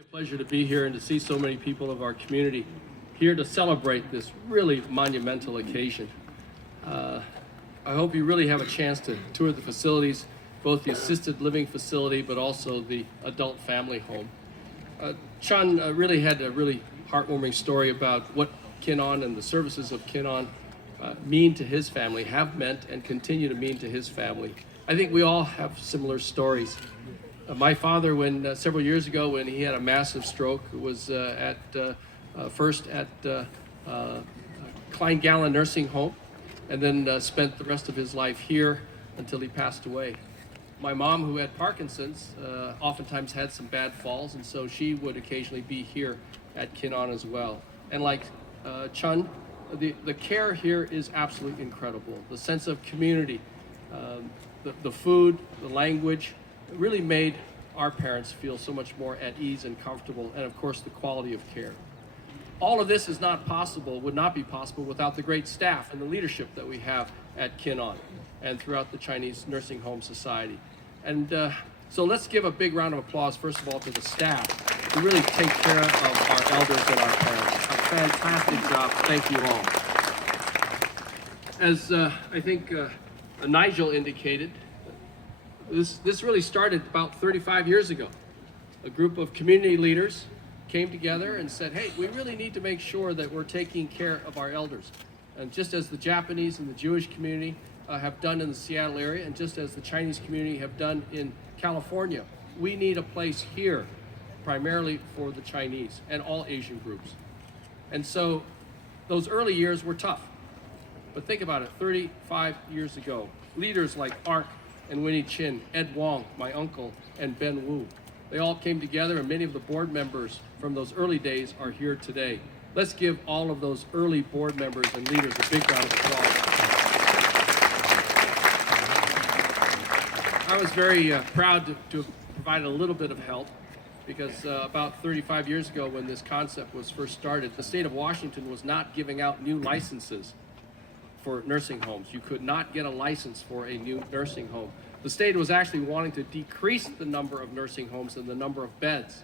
A pleasure to be here and to see so many people of our community here to celebrate this really monumental occasion. I hope you really have a chance to tour the facilities, both the assisted living facility but also the adult family home. Chun really had a really heartwarming story about what Kin On and the services of Kin On mean to his family, have meant and continue to mean to his family. I think we all have similar stories. My father, when several years ago, when he had a massive stroke, was first at Klein Gallen Nursing Home, and then spent the rest of his life here until he passed away. My mom, who had Parkinson's, oftentimes had some bad falls, and so she would occasionally be here at Kin On as well. And like Chun, the care here is absolutely incredible. The sense of community, the food, the language, really made our parents feel so much more at ease and comfortable, and of course the quality of care. All of this is not possible, would not be possible without the great staff and the leadership that we have at Kin On and throughout the Chinese Nursing Home Society. And so let's give a big round of applause, first of all, to the staff who really take care of our elders and our parents. A fantastic job. Thank you all. As I think Nigel indicated, this really started about 35 years ago. A group of community leaders came together and said, hey, we really need to make sure that we're taking care of our elders. And just as the Japanese and the Jewish community have done in the Seattle area, and just as the Chinese community have done in California, we need a place here primarily for the Chinese and all Asian groups. And so those early years were tough. But think about it, 35 years ago, leaders like Ark and Rani Cheung, Ed Wong, my uncle, and Ben Wu, they all came together, and many of the board members from those early days are here today. Let's give all of those early board members and leaders a big round of applause. I was very proud to have provided a little bit of help, because about 35 years ago when this concept was first started, the state of Washington was not giving out new licenses for nursing homes. You could not get a license for a new nursing home. The state was actually wanting to decrease the number of nursing homes and the number of beds.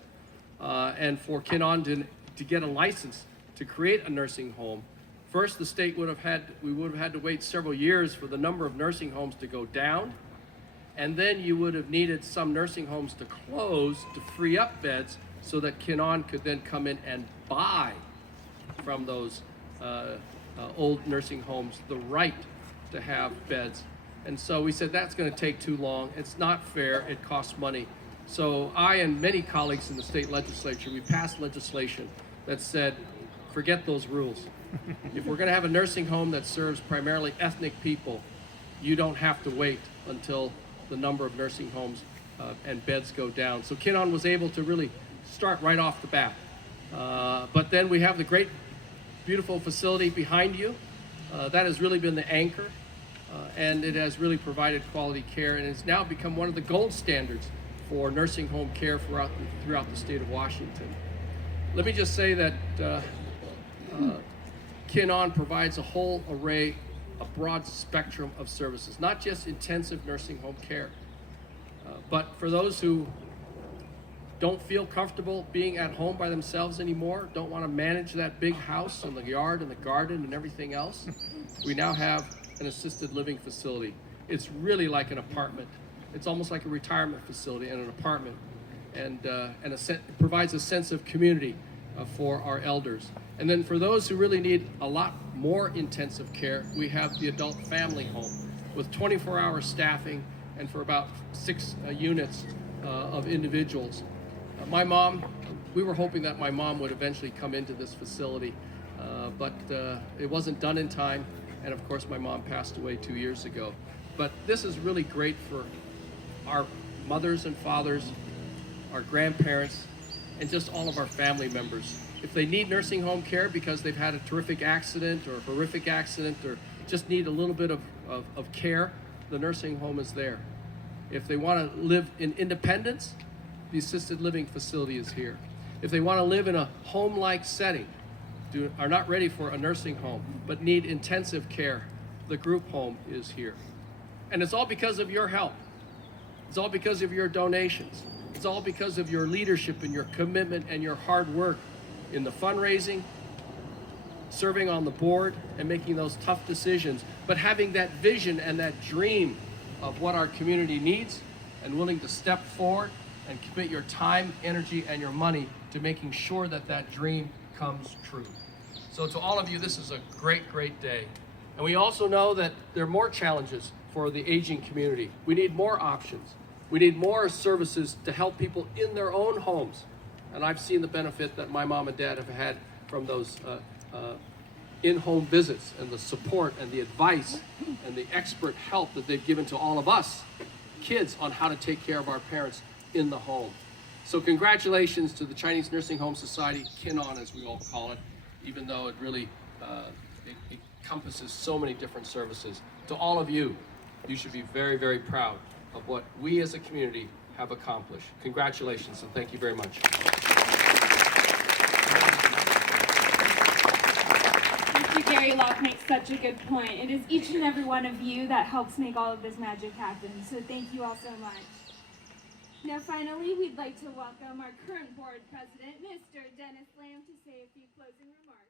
And for Kin On to get a license to create a nursing home, first the state we would have had to wait several years for the number of nursing homes to go down, and then you would have needed some nursing homes to close to free up beds so that Kin On could then come in and buy from those old nursing homes the right to have beds. And so we said that's going to take too long. It's not fair. It costs money. So I and many colleagues in the state legislature, we passed legislation that said, forget those rules. If we're going to have a nursing home that serves primarily ethnic people, you don't have to wait until the number of nursing homes and beds go down. So Kin On was able to really start right off the bat. But then we have the great, beautiful facility behind you. That has really been the anchor, and it has really provided quality care, and it's now become one of the gold standards for nursing home care throughout the state of Washington. Let me just say that Kin On provides a whole array, a broad spectrum of services, not just intensive nursing home care, but for those who don't feel comfortable being at home by themselves anymore, don't want to manage that big house and the yard and the garden and everything else, we now have an assisted living facility. It's really like an apartment. It's almost like a retirement facility and an apartment, and it provides a sense of community for our elders. And then for those who really need a lot more intensive care, we have the adult family home with 24-hour staffing and for about 6 units of individuals. My mom, we were hoping that my mom would eventually come into this facility, but it wasn't done in time, and of course my mom passed away 2 years ago. But this is really great for our mothers and fathers, our grandparents, and just all of our family members. If they need nursing home care because they've had a terrific accident or a horrific accident or just need a little bit of care, the nursing home is there. If they want to live in independence, the assisted living facility is here. If they want to live in a home-like setting, are not ready for a nursing home, but need intensive care, the group home is here. And it's all because of your help. It's all because of your donations. It's it's all because of your leadership and your commitment and your hard work in the fundraising, serving on the board, and making those tough decisions, but having that vision and that dream of what our community needs, and willing to step forward and commit your time, energy, and your money to making sure that that dream comes true. So to all of you, this is a great, great day. And we also know that there are more challenges for the aging community. We need more options. We need more services to help people in their own homes. And I've seen the benefit that my mom and dad have had from those in-home visits, and the support and the advice and the expert help that they've given to all of us kids on how to take care of our parents in the home. So congratulations to the Chinese Nursing Home Society, Kin-On as we all call it, even though it really it encompasses so many different services. To all of you, you should be very, very proud of what we as a community have accomplished. Congratulations, and thank you very much. Thank you, Gary. Locke makes such a good point. It is each and every one of you that helps make all of this magic happen. So thank you all so much. Now, finally, we'd like to welcome our current board president, Mr. Dennis Lamb, to say a few closing remarks.